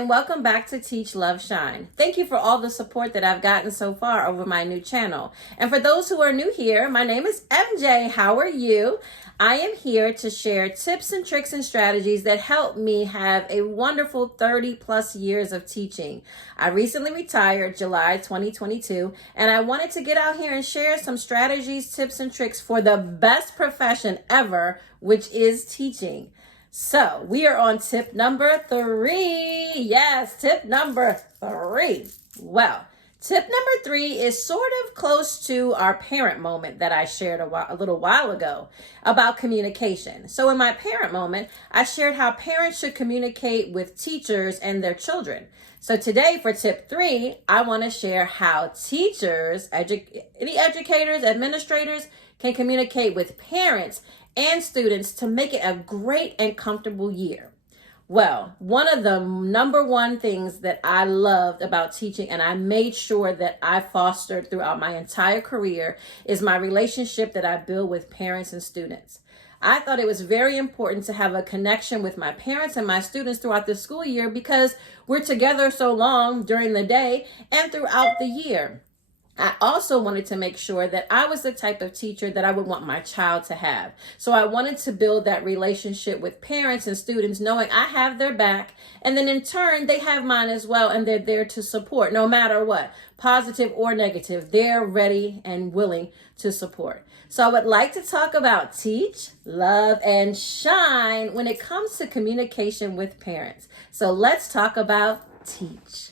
and welcome back to Teach, Love, Shine. Thank you for all the support that I've gotten so far over my new channel. And for those who are new here, my name is MJ. How are you? I am here to share tips and tricks and strategies that help me have a wonderful 30 plus years of teaching. I recently retired July 2022, and I wanted to get out here and share some strategies, tips, and tricks for the best profession ever, which is teaching. So we are on tip number 3. Yes, tip number 3. Well, tip number 3 is sort of close to our parent moment that I shared a little while ago about communication. So in my parent moment, I shared how parents should communicate with teachers and their children. So today for tip 3, I want to share how teachers, any educators, administrators can communicate with parents and students to make it a great and comfortable year. Well, one of the number one things that I loved about teaching, and I made sure that I fostered throughout my entire career, is my relationship that I build with parents and students. I thought it was very important to have a connection with my parents and my students throughout the school year because we're together so long during the day and throughout the year. I also wanted to make sure that I was the type of teacher that I would want my child to have. So I wanted to build that relationship with parents and students, knowing I have their back. And then in turn, they have mine as well. And they're there to support no matter what, positive or negative. They're ready and willing to support. So I would like to talk about teach, love, and shine when it comes to communication with parents. So let's talk about teach.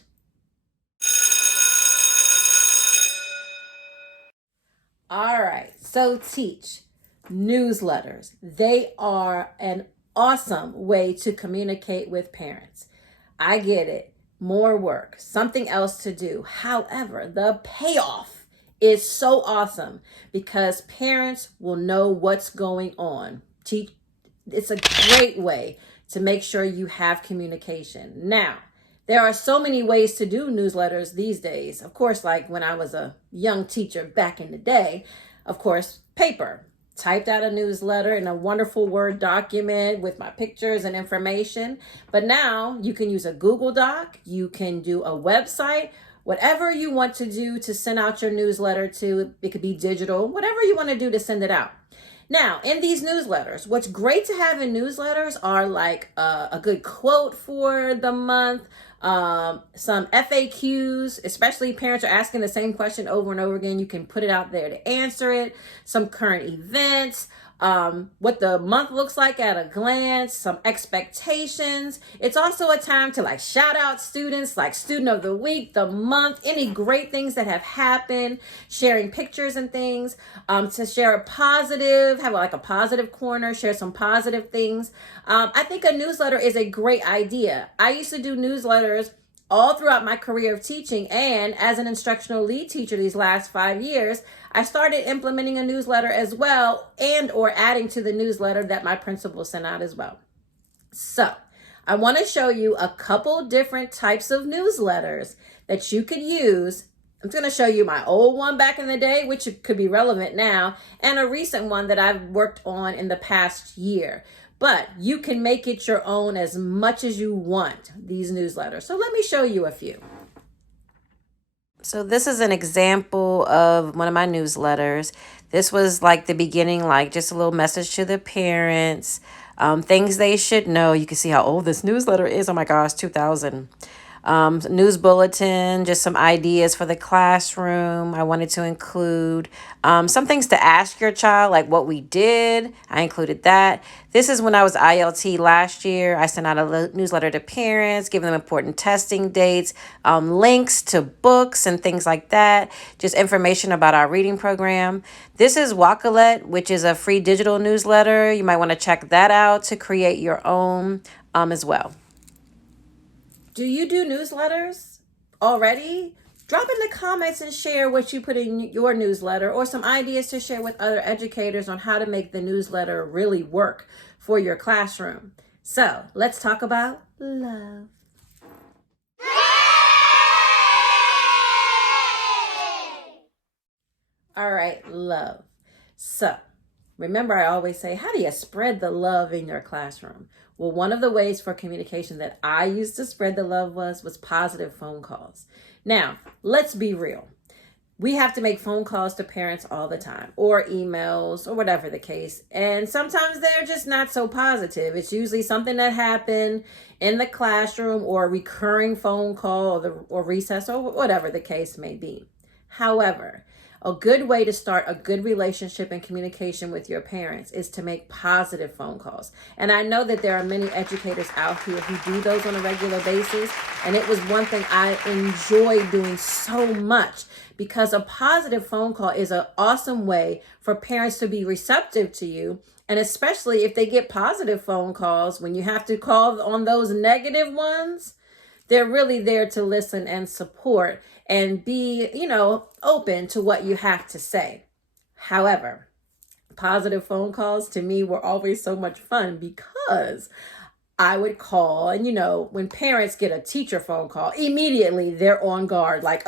All right, so teach. Newsletters. They are an awesome way to communicate with parents. I get it. More work, something else to do. However, the payoff is so awesome because parents will know what's going on. It's a great way to make sure you have communication. Now, there are so many ways to do newsletters these days. Of course, like when I was a young teacher back in the day, of course, paper. Typed out a newsletter in a wonderful Word document with my pictures and information. But now you can use a Google Doc, you can do a website, whatever you want to do to send out your newsletter to. It could be digital, whatever you want to do to send it out. Now, in these newsletters, what's great to have in newsletters are like a good quote for the month, some FAQs, especially parents are asking the same question over and over again. You can put it out there to answer it, some current events, what the month looks like at a glance, some expectations. It's also a time to like shout out students, like student of the week, the month, any great things that have happened, sharing pictures and things, to share a positive, have like a positive corner, share some positive things. I think a newsletter is a great idea. I used to do newsletters all throughout my career of teaching, and as an instructional lead teacher these last 5 years, I started implementing a newsletter as well, and or adding to the newsletter that my principal sent out as well. So I want to show you a couple different types of newsletters that you could use. I'm going to show you my old one back in the day, which could be relevant now, and a recent one that I've worked on in the past year. But you can make it your own as much as you want, these newsletters. So let me show you a few. So this is an example of one of my newsletters. This was like the beginning, like just a little message to the parents, things they should know. You can see how old this newsletter is. Oh my gosh, 2000. News bulletin, just some ideas for the classroom. I wanted to include some things to ask your child, like what we did. I included that. This is when I was ILT last year. I sent out a newsletter to parents, giving them important testing dates, links to books and things like that, just information about our reading program. This is Wakalet, which is a free digital newsletter. You might want to check that out to create your own as well. Do you do newsletters already? Drop in the comments and share what you put in your newsletter or some ideas to share with other educators on how to make the newsletter really work for your classroom. So let's talk about love. All right, love. So Remember, I always say, how do you spread the love in your classroom? Well, one of the ways for communication that I used to spread the love was positive phone calls. Now, let's be real. We have to make phone calls to parents all the time, or emails, or whatever the case. And sometimes they're just not so positive. It's usually something that happened in the classroom, or a recurring phone call, or recess, or whatever the case may be. However, a good way to start a good relationship and communication with your parents is to make positive phone calls. And I know that there are many educators out here who do those on a regular basis. And it was one thing I enjoyed doing so much, because a positive phone call is an awesome way for parents to be receptive to you. And especially if they get positive phone calls, when you have to call on those negative ones, they're really there to listen and support and be, open to what you have to say. However, positive phone calls to me were always so much fun, because I would call, and when parents get a teacher phone call, immediately they're on guard, like,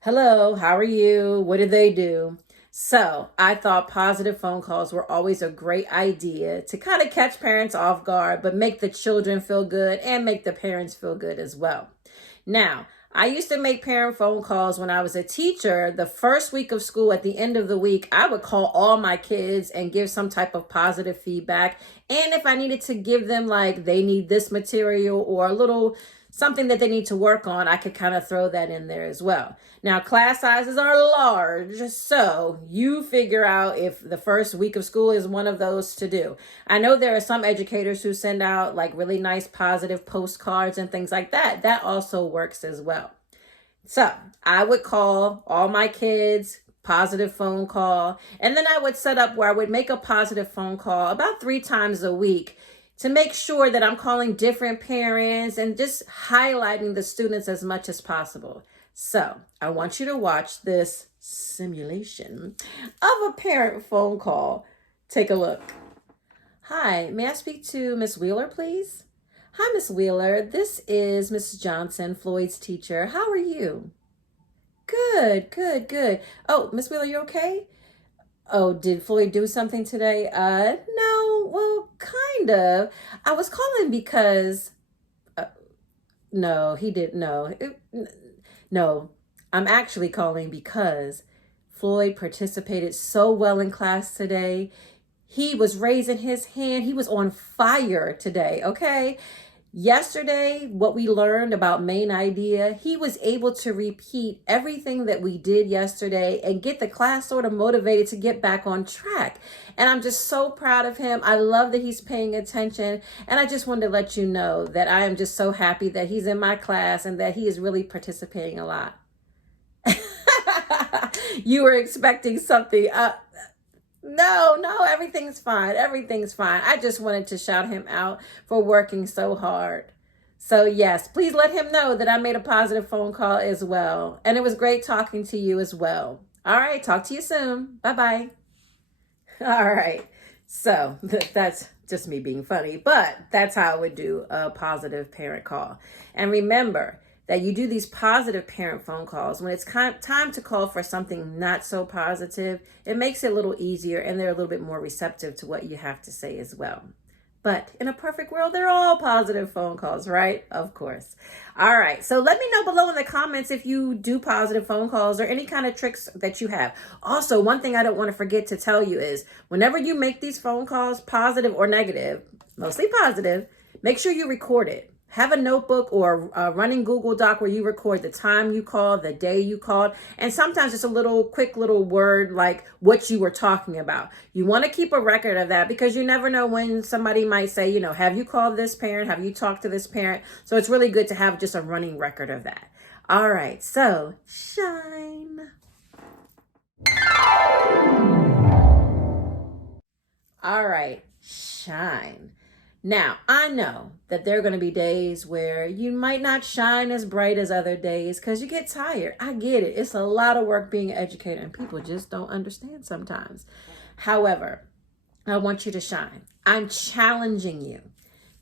hello, how are you? What did they do? So I thought positive phone calls were always a great idea to kind of catch parents off guard, but make the children feel good and make the parents feel good as well. Now, I used to make parent phone calls when I was a teacher. The first week of school, at the end of the week, I would call all my kids and give some type of positive feedback. And if I needed to give them, like, they need this material or a little something that they need to work on, I could kind of throw that in there as well. Now, class sizes are large, so you figure out if the first week of school is one of those to do. I know there are some educators who send out like really nice positive postcards and things like that. That also works as well. So I would call all my kids, positive phone call, and then I would set up where I would make a positive phone call about 3 times a week, to make sure that I'm calling different parents and just highlighting the students as much as possible. So I want you to watch this simulation of a parent phone call. Take a look. Hi, may I speak to Miss Wheeler, please? Hi, Miss Wheeler. This is Mrs. Johnson, Floyd's teacher. How are you? Good, good, good. Oh, Miss Wheeler, you okay? Oh, did Floyd do something today? No, well, kind of. I was calling because, no, he didn't. No, I'm actually calling because Floyd participated so well in class today. He was raising his hand. He was on fire today, okay? Yesterday, what we learned about main idea, he was able to repeat everything that we did yesterday and get the class sort of motivated to get back on track. And I'm just so proud of him. I love that he's paying attention. And I just wanted to let you know that I am just so happy that he's in my class and that he is really participating a lot. You were expecting something. No, everything's fine. Everything's fine. I just wanted to shout him out for working so hard. So yes, please let him know that I made a positive phone call as well. And it was great talking to you as well. All right, talk to you soon. Bye-bye. All right. So that's just me being funny, but that's how I would do a positive parent call. And remember that you do these positive parent phone calls. When it's time to call for something not so positive, it makes it a little easier and they're a little bit more receptive to what you have to say as well. But in a perfect world, they're all positive phone calls, right? Of course. All right. So let me know below in the comments if you do positive phone calls or any kind of tricks that you have. Also, one thing I don't want to forget to tell you is whenever you make these phone calls, positive or negative, mostly positive, make sure you record it. Have a notebook or a running Google Doc where you record the time you called, the day you called, and sometimes just a quick little word like what you were talking about. You want to keep a record of that because you never know when somebody might say, have you called this parent? Have you talked to this parent? So it's really good to have just a running record of that. All right, so shine. All right, shine. Now, I know that there are going to be days where you might not shine as bright as other days because you get tired. I get it. It's a lot of work being an educator and people just don't understand sometimes. However, I want you to shine. I'm challenging you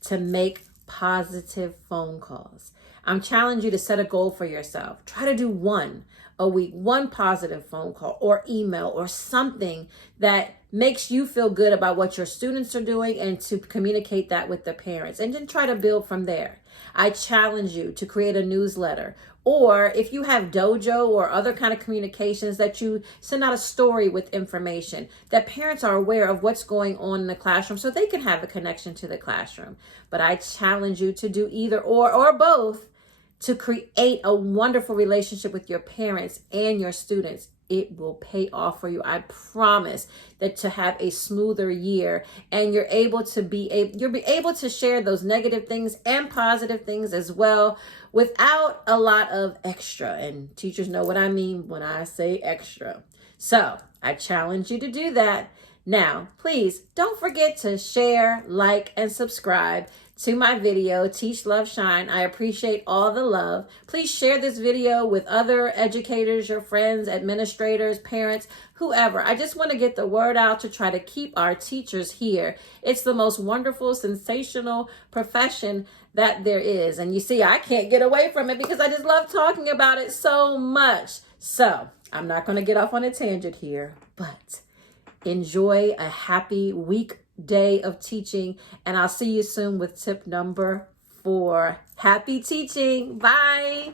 to make positive phone calls. I'm challenging you to set a goal for yourself. Try to do one, a week, one positive phone call or email or something that makes you feel good about what your students are doing, and to communicate that with the parents, and then try to build from there. I challenge you to create a newsletter, or if you have Dojo or other kind of communications, that you send out a story with information that parents are aware of what's going on in the classroom so they can have a connection to the classroom. But I challenge you to do either or both, to create a wonderful relationship with your parents and your students. It will pay off for you. I promise that to have a smoother year, and you're able to share those negative things and positive things as well, without a lot of extra. And teachers know what I mean when I say extra. So I challenge you to do that. Now, please don't forget to share, like, and subscribe to my video, Teach, Love, Shine. I appreciate all the love. Please share this video with other educators, your friends, administrators, parents, whoever. I just want to get the word out to try to keep our teachers here. It's the most wonderful, sensational profession that there is. And you see, I can't get away from it because I just love talking about it so much. So I'm not going to get off on a tangent here, but enjoy a happy weekday of teaching, and I'll see you soon with tip number 4. Happy teaching. Bye.